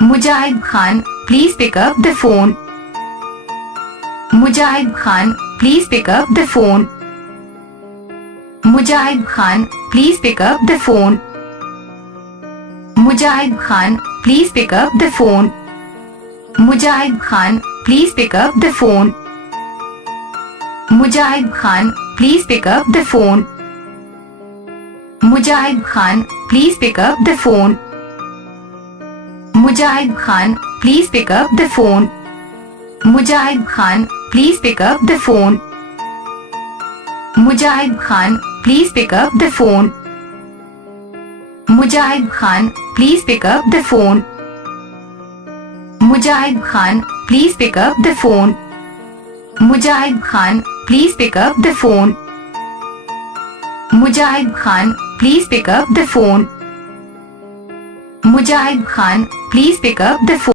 Mujahid Khan, please pick up the phone. Mujahid Khan, please pick up the phone. Mujahid Khan, please pick up the phone. Mujahid Khan, please pick up the phone. Mujahid Khan, please pick up the phone. Mujahid Khan, please pick up the phone. Mujahid Khan, please pick up the phone. Mujahid Khan, please pick up the phone. Mujahid Khan, please pick up the phone. Mujahid Khan, please pick up the phone. Mujahid Khan, please pick up the phone. Mujahid Khan, please pick up the phone. Mujahid Khan, please pick up the phone. Mujahid Khan, please pick up the phone. Mujahid Khan, please pick up the phone.